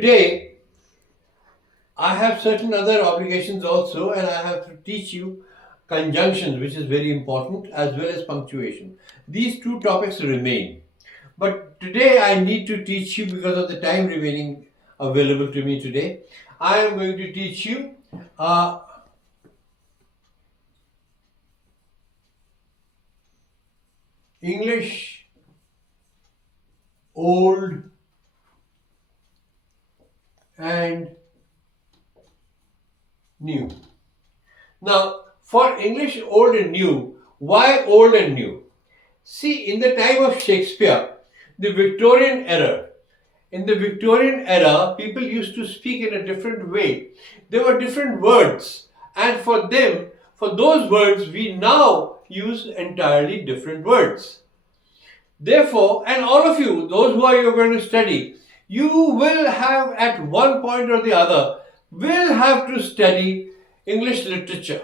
today I have certain other obligations also, and I have to teach you conjunctions, which is very important, as well as punctuation. These two topics remain. But today I need to teach you, because of the time remaining available to me today, I am going to teach you English Old and New. Now, for English Old and New, why old and new? See, in the time of Shakespeare, the Victorian era, in the Victorian era, people used to speak in a different way. There were different words, and for them, for those words, we now use entirely different words. Therefore, and all of you, those who are you're going to study, you will have at one point or the other, will have to study English literature,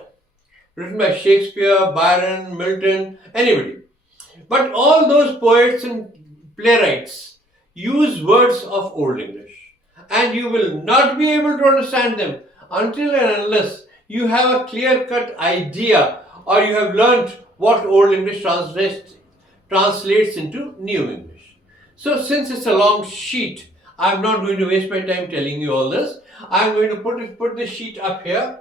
written by Shakespeare, Byron, Milton, anybody. But all those poets and playwrights use words of Old English, and you will not be able to understand them until and unless you have a clear-cut idea or you have learnt what Old English translates into New English. So since it's a long sheet, I'm not going to waste my time telling you all this. I'm going to put the sheet up here.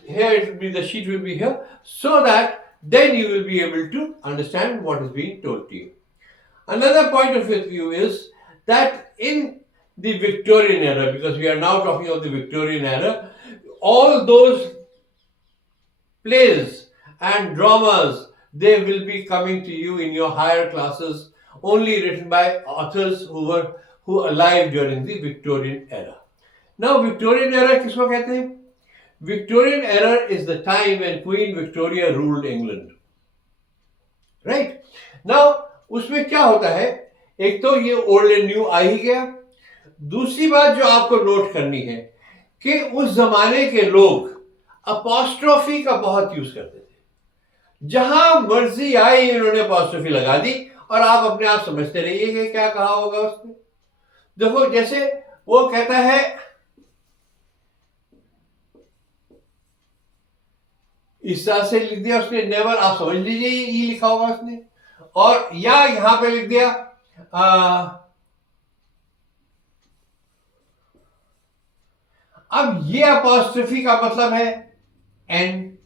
Here it will be, the sheet will be here, so that then you will be able to understand what is being told to you. Another point of view is that in the Victorian era, because we are now talking of the Victorian era, all those plays and dramas, they will be coming to you in your higher classes, only written by authors who were alive during the Victorian era. Now, Victorian era किसको कहते हैं? Victorian era is the time when Queen Victoria ruled England. Right? Now, उसमें क्या होता है? एक तो ये ओल्ड एंड न्यू आ ही गया. दूसरी बात जो आपको नोट करनी है कि उस जमाने के लोग अपॉस्ट्रोफी का बहुत यूज करते थे. जहां मर्जी आई इन्होंने अपॉस्ट्रोफी लगा दी और आप अपने आप समझते रहिए कि क्या कहा होगा उसने. देखो, जैसे वो कहता है, इस तरह से लिख दिया उसने नेवर, आप समझ लीजिए ये लिखा होगा उसने. और या यहां पे लिख दिया अब ये अपॉस्ट्रोफी का मतलब है एन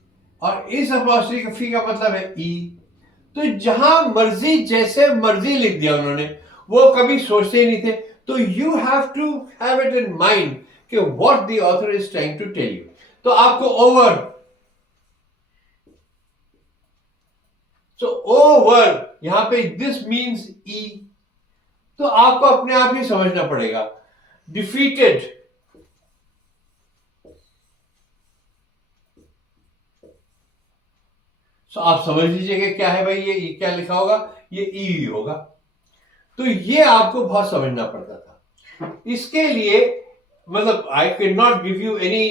और इस अपॉस्ट्रोफी का मतलब है ई. तो जहां मर्जी जैसे मर्जी लिख दिया उन्होंने, वो कभी सोचते ही नहीं थे. तो you have to have it in mind कि what the author is trying to tell you. तो आपको ओवर, so over यहां पे this means e, तो आपको अपने आप ही समझना पड़ेगा. defeated, so आप समझ लीजिए कि क्या है भाई, ये क्या लिखा होगा, ये e होगा. तो ये आपको बहुत समझना पड़ता था. इसके लिए मतलब I can not give you any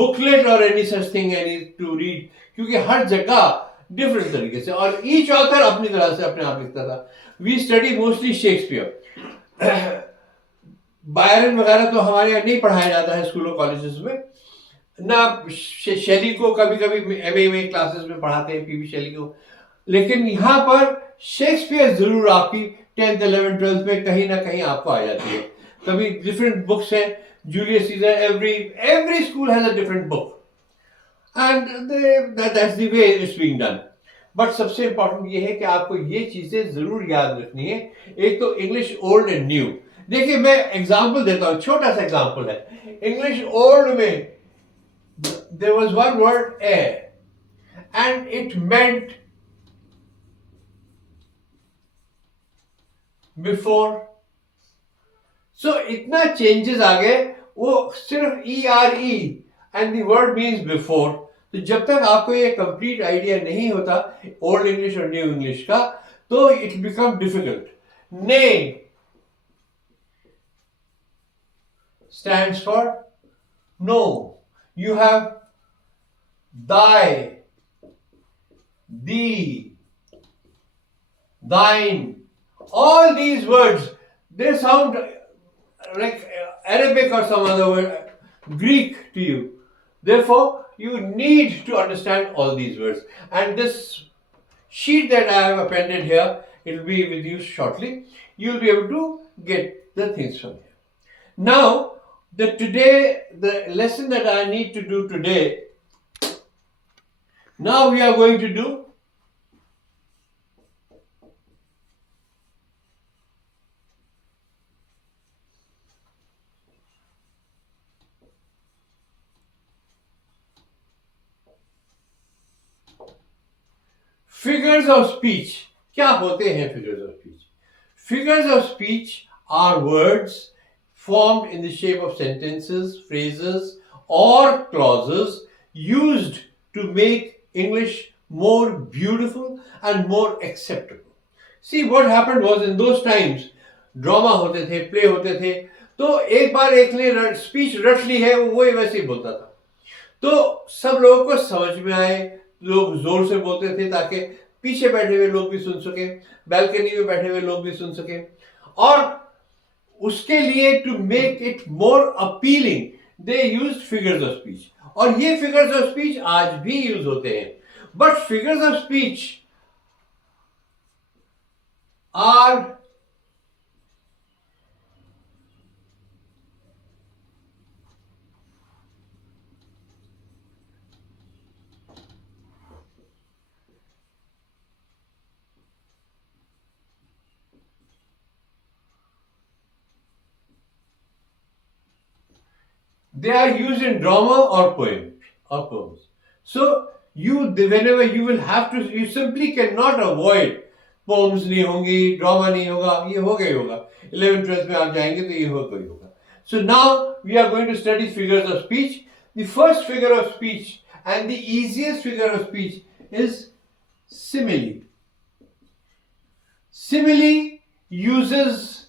booklet और any such thing any to read, क्योंकि हर जगह डिफरेंट तरीके से और ईच ऑथर अपनी तरह से अपने आप लिखता था. We study mostly Shakespeare. Byron वगैरह तो हमारे यहाँ नहीं पढ़ाया जाता है स्कूलों कॉलेजेस में ना. शैली को कभी कभी एमए में क्लासेस में पढ़ाते हैं, पीवी शैली को. लेकिन यहाँ पर शेक्सपियर जरूर आपकी 10th 11th 12th में कहीं ना कहीं आपको आ जाती है. कभी डिफरेंट बुक्स हैं, Julius Caesar, every school has a different book, and that's the way it's being done. But सबसे इंपॉर्टेंट ये है कि आपको ये चीजें जरूर याद रखनी है. एक तो इंग्लिश ओल्ड एंड न्यू. देखिए, मैं एग्जांपल देता हूं, छोटा सा एग्जांपल है. इंग्लिश ओल्ड में there was one word air and it meant before. So इतना चेंजेस आ गए, वो सिर्फ ERE and the word means before. तो जब तक आपको ये कंप्लीट आइडिया नहीं होता ओल्ड इंग्लिश और न्यू इंग्लिश का, तो इट बिकम डिफिकल्ट. ने stands for no. You have thy, thee, thine. All these words, they sound like Arabic or some other word, Greek to you. Therefore, you need to understand all these words. And this sheet that I have appended here, it will be with you shortly. You will be able to get the things from here. Now, the lesson that I need to do today, now we are going to do figures of speech. क्या होते हैं figures of speech? Figures of speech are words formed in the shape of sentences, phrases, or clauses used to make English more beautiful and more acceptable. See, what happened was in those times, drama होते थे, प्ले होते थे, तो एक बार एक ने स्पीच रट ली है, वो वैसे ही बोलता था. तो सब लोगों को समझ में आए, लोग जोर से बोलते थे ताकि पीछे बैठे हुए लोग भी सुन सके, बैल्कनी में बैठे हुए लोग भी सुन सके. और उसके लिए to make it more appealing they used figures of speech. और ये फिगर्स ऑफ स्पीच आज भी यूज होते हैं. But figures of speech are they are used in drama or poems. So whenever you will have to, you simply cannot avoid poems नहीं होंगी, drama नहीं होगा, ये होगा ही होगा. 11th 12th में आप जाएंगे तो ये होगा ही होगा. So now we are going to study figures of speech. The first figure of speech and the easiest figure of speech is simile. Simile uses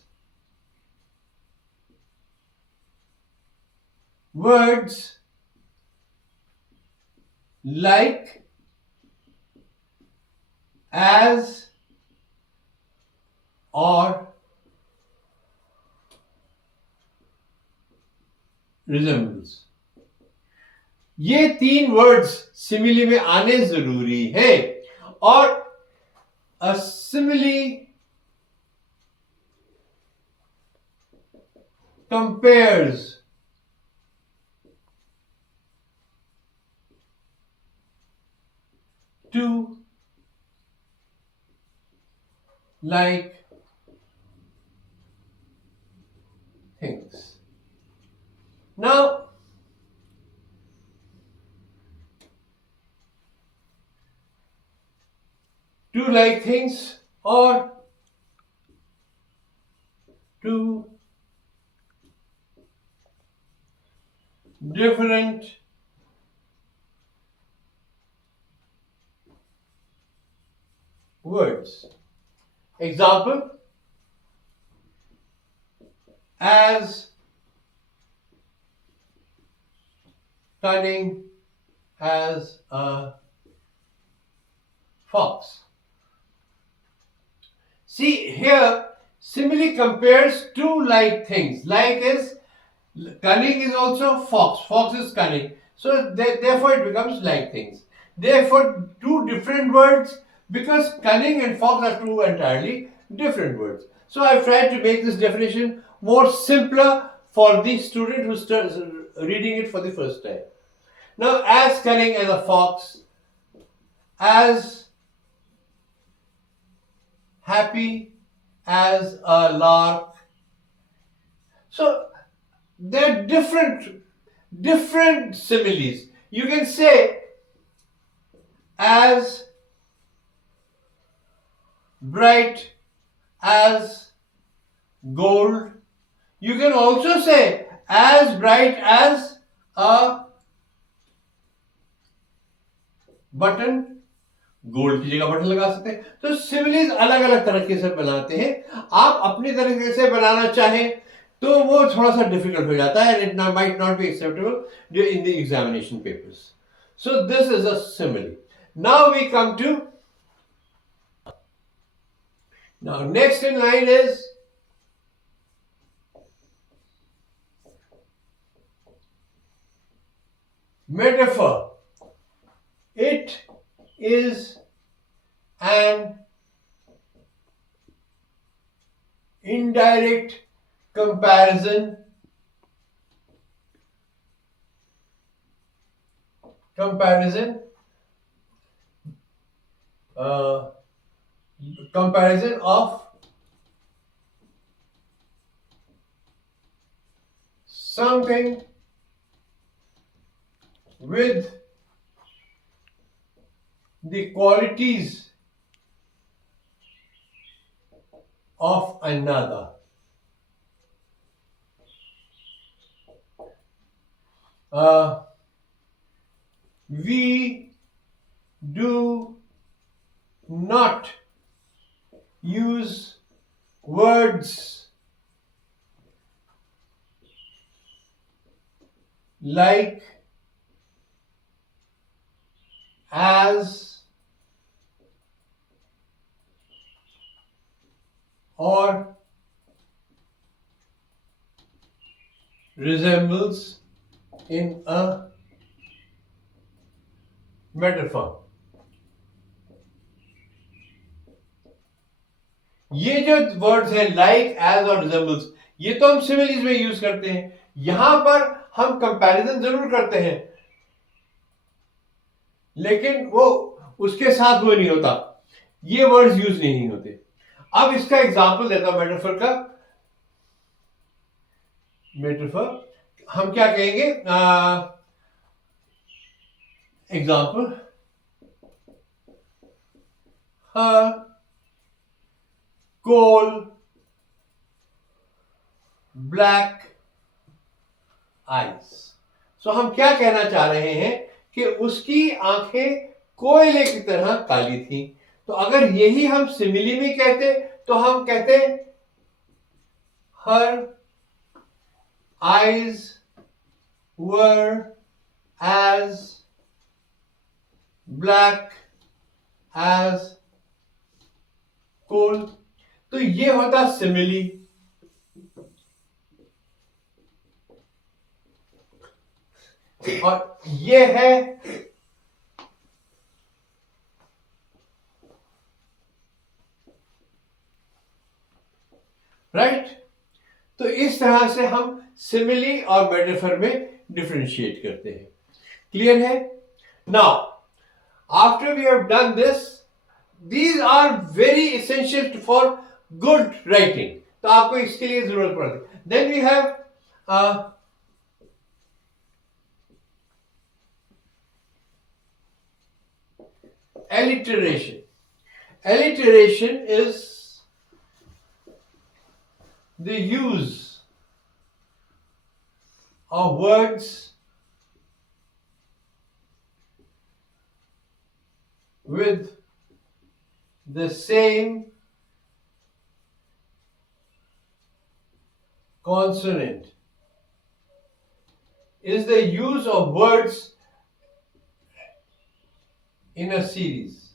words like, as, or resembles. ये तीन words simile में आने जरूरी हैं. और a simile compares two like things. Now, two like things or two different words. Example, as cunning as a fox. See here, simile compares two like things. Like is cunning is also fox. Fox is cunning. So therefore it becomes like things. Therefore two different words, because cunning and fox are two entirely different words. So I've tried to make this definition more simpler for the student who starts reading it for the first time. Now, as cunning as a fox, as happy as a lark. So they're different similes. You can say as bright as gold. You can also say as bright as a button. Gold की जगह बटन लगा सकते हैं. तो सिमिलीज अलग अलग तरीके से बनाते हैं. आप अपनी तरीके से बनाना चाहें तो वो थोड़ा सा डिफिकल्ट हो जाता है, and it might not be acceptable in the examination papers. So this is a simile. Now we come to, now next in line is Metaphor. It is an indirect comparison comparison uh, comparison of something with the qualities of another. Uh, we do not use words like as or resembles in a metaphor. ये जो वर्ड्स हैं like as और रिजेंबल्स, ये तो हम सिमिलीज में यूज करते हैं. यहां पर हम कंपैरिजन जरूर करते हैं, लेकिन वो उसके साथ वो नहीं होता, ये वर्ड्स यूज नहीं होते. अब इसका एग्जांपल देता हूं मेटाफर का. मेटाफर हम क्या कहेंगे? Example, her coal black eyes. सो हम क्या कहना चाह रहे हैं कि उसकी आंखें कोयले की तरह काली थी. तो अगर यही हम सिमिली में कहते तो हम कहते her eyes were as black as coal. तो ये होता सिमिली. और ये है राइट. तो इस तरह से हम सिमिली और मेटाफर में डिफरेंशिएट करते हैं. क्लियर है? Now after we have done this, these are very essential for good writing. तो आपको इसके लिए जरूरत पड़ती है. Then we have alliteration. Alliteration is the use of words with the same consonant. Is the use of words in a series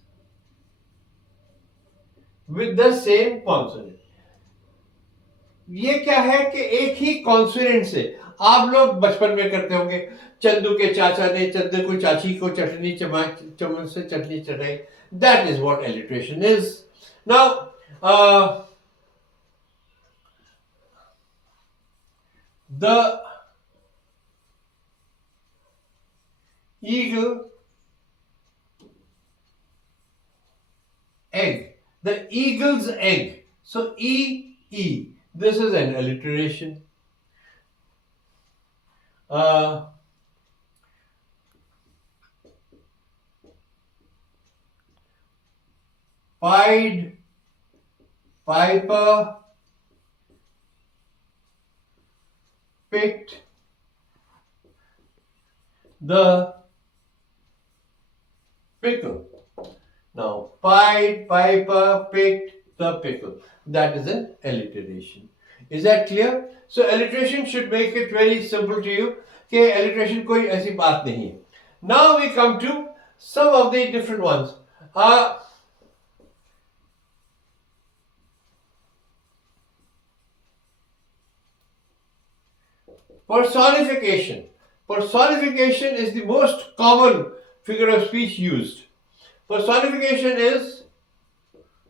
with the same consonant. ये क्या है कि एक ही कॉन्सोनेंट से आप लोग बचपन में करते होंगे, चंदू के चाचा ने चंदू को चाची को चटनी चम्मच से चटनी चटाई. That is what alliteration is. Now the eagle egg, the eagle's egg. So E. This is an alliteration. Pied, piper, picked the pickle. Now, pied, piper, picked the pickle. That is an alliteration. Is that clear? So, alliteration should make it very simple to you. कि alliteration कोई ऐसी बात नहीं है. Now we come to some of the different ones. Personification. Personification is the most common figure of speech used. Personification is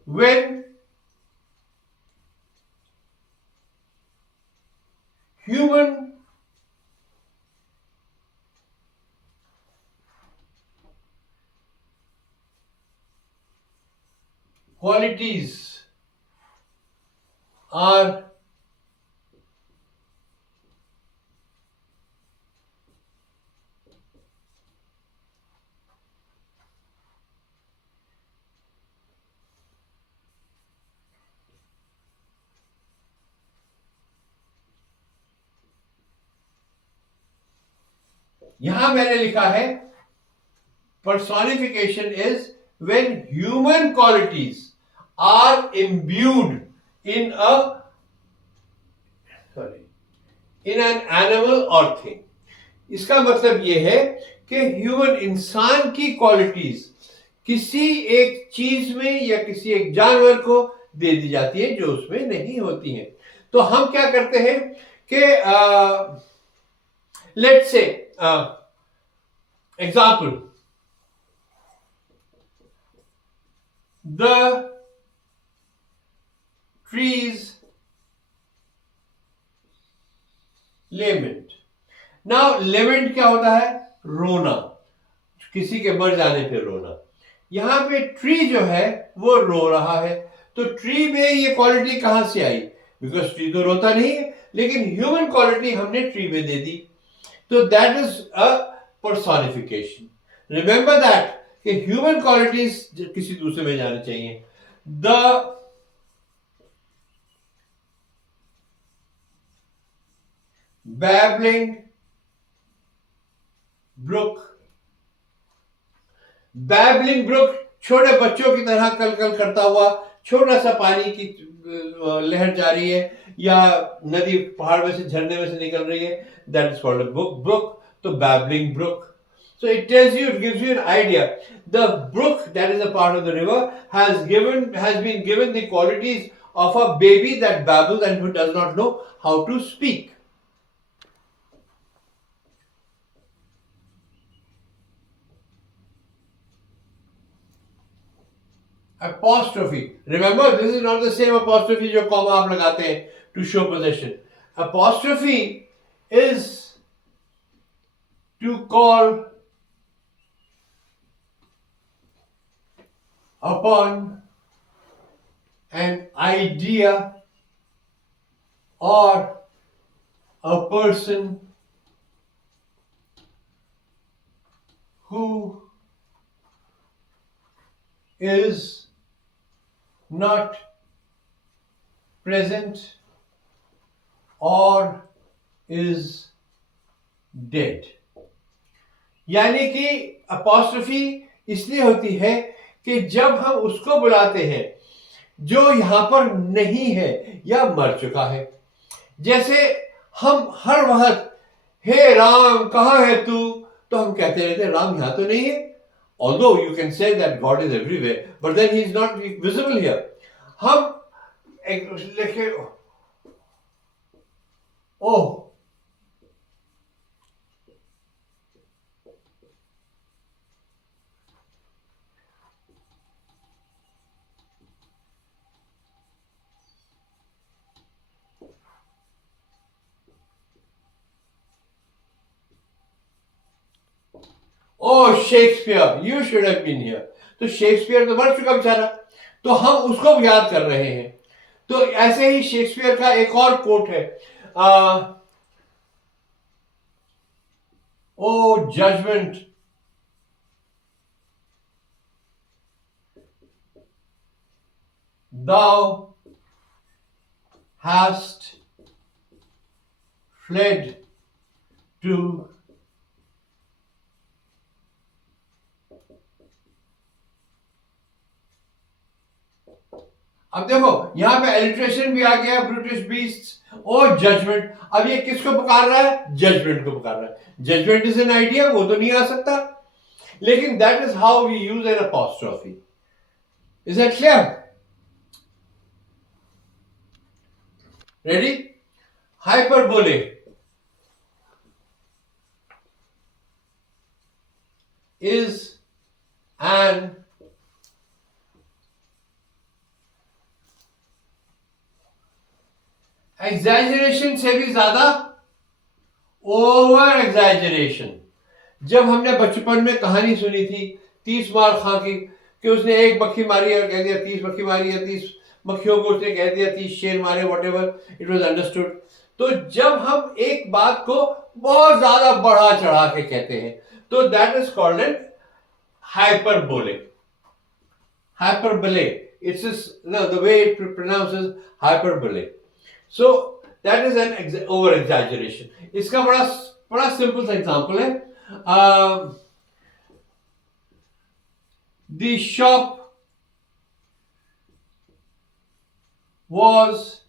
when human qualities are यहां मैंने लिखा है personification is when human qualities are imbued in a sorry in an animal or thing. इसका मतलब यह है कि ह्यूमन इंसान की क्वालिटीज किसी एक चीज में या किसी एक जानवर को दे दी जाती है जो उसमें नहीं होती हैं. तो हम क्या करते हैं कि let's say example, the trees lament. Now lament क्या होता है? रोना, किसी के मर जाने पे रोना. यहां पे ट्री जो है वो रो रहा है, तो ट्री में ये क्वालिटी कहां से आई? बिकॉज ट्री तो रोता नहीं है, लेकिन ह्यूमन क्वालिटी हमने ट्री में दे दी. तो that is a personification. Remember that कि ह्यूमन क्वालिटीज किसी दूसरे में जाने चाहिए. The babbling brook. babbling brook छोटे बच्चों की तरह कल कल करता हुआ छोटा सा पानी की लहर जा रही है, या नदी पहाड़ में से झरने में से निकल रही है. That is called a brook. तो babbling brook. So it tells you, it gives you an idea. The brook that is a part of the river has been given the qualities of a baby that babbles and who does not know how to speak. Apostrophe. Remember, this is not the same apostrophe जो comma आप लगाते हैं to show possession. Apostrophe is to call upon an idea or a person who is not present or is dead. यानी कि अपॉस्ट्रोफी इसलिए होती है कि जब हम उसको बुलाते हैं जो यहां पर नहीं है या मर चुका है. जैसे हम हर वक्त हे राम कहां है तू, तो हम कहते रहते हैं राम यहां तो नहीं है. Although you can say that God is everywhere, but then he is not visible here. हम लिखे oh Shakespeare, you should have been here. तो शेक्सपियर तो मर चुका बेचारा, तो हम उसको याद कर रहे हैं. तो ऐसे ही शेक्सपियर का एक और कोट है, ओ judgement thou hast fled to अब देखो यहां पे एलिट्रेशन भी आ गया, ब्रिटिश बीस्ट्स और जजमेंट. अब ये किसको पुकार रहा है? जजमेंट को पुकार रहा है. जजमेंट इज एन आइडिया, वो तो नहीं आ सकता, लेकिन that is how we use an apostrophe. Is that clear? Ready? Hyperbole. is an exaggeration से भी ज्यादा ओवर एग्जैजरेशन। जब हमने बचपन में कहानी सुनी थी 30 मार खां की, कि उसने एक मक्खी मारी और कह दिया 30 मक्खी मारी है, 30 मक्खियों को उसने कह दिया 30 शेर मारे, what ever it was understood. तो जब हम एक बात को बहुत ज्यादा बढ़ा चढ़ा के कहते हैं तो that is called an hyperbole. Hyperbole, it's the way it pronounces hyperbole. So that is an over exaggeration. इसका बड़ा बड़ा सिंपल सा एग्जांपल है, the shop was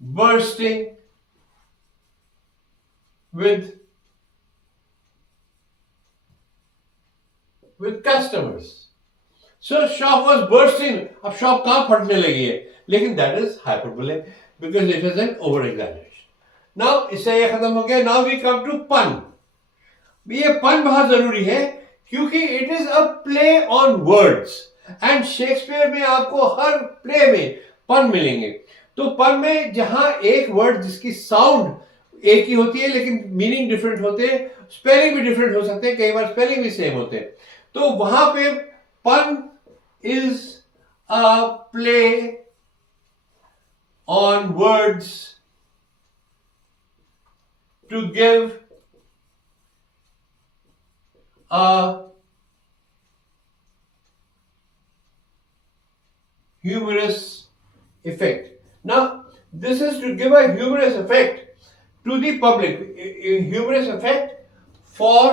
bursting with customers. So shop was bursting. अब शॉप कहां फटने लगी है, लेकिन that is hyperbole because it is an over exaggeration. Now इससे ये खत्म हो गया. Now we come to pun. ये pun बहुत जरूरी है क्योंकि it is a play on words. And Shakespeare में आपको हर प्ले में पन मिलेंगे। तो पन में जहां एक वर्ड जिसकी साउंड एक ही होती है लेकिन मीनिंग डिफरेंट होते हैं, स्पेलिंग भी डिफरेंट हो सकते हैं, कई बार स्पेलिंग भी सेम होते हैं, तो वहां पे pun is a play on words to give a humorous effect. Now, this is to give a humorous effect to the public, a humorous effect for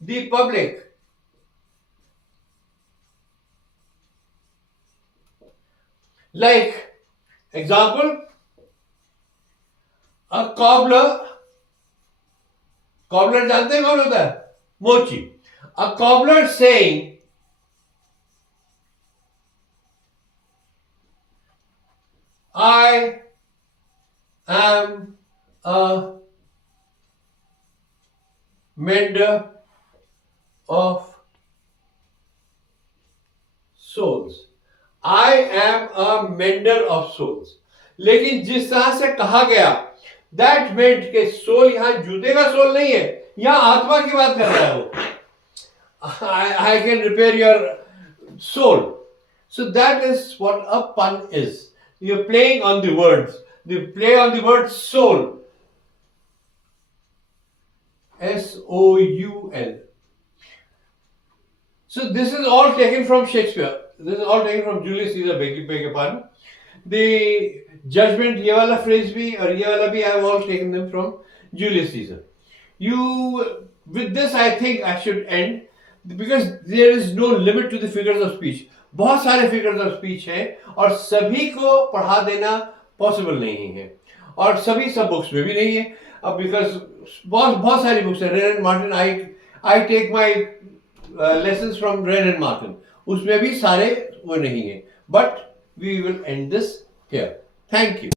the public. Like, example, a cobbler जानते हैं कौन होता है? मोची. A cobbler saying, I am a mender of souls. I am a mender of souls. लेकिन जिस तरह से कहा गया, that meant के सोल यहां जूते का सोल नहीं है, यहां आत्मा की बात कर रहा है वो. I can repair your soul. So that is what a pun is. You're playing on the words. The play on the word soul. S-O-U-L. So this is all taken from Shakespeare. This is all taken from Julius Caesar, beg your pardon. The judgment, ये वाला phrase भी और ये वाला भी, I have all taken them from Julius Caesar. With this I think I should end because there is no limit to the figures of speech. बहुत सारे figures of speech हैं और सभी को पढ़ा देना पॉसिबल नहीं है और सभी सब बुक्स में भी नहीं है। अब बिकॉज बहुत सारी बुक्स है, Wren and Martin, I take my lessons from Wren and Martin, उसमें भी सारे वो नहीं है। But we will end this here. Thank you.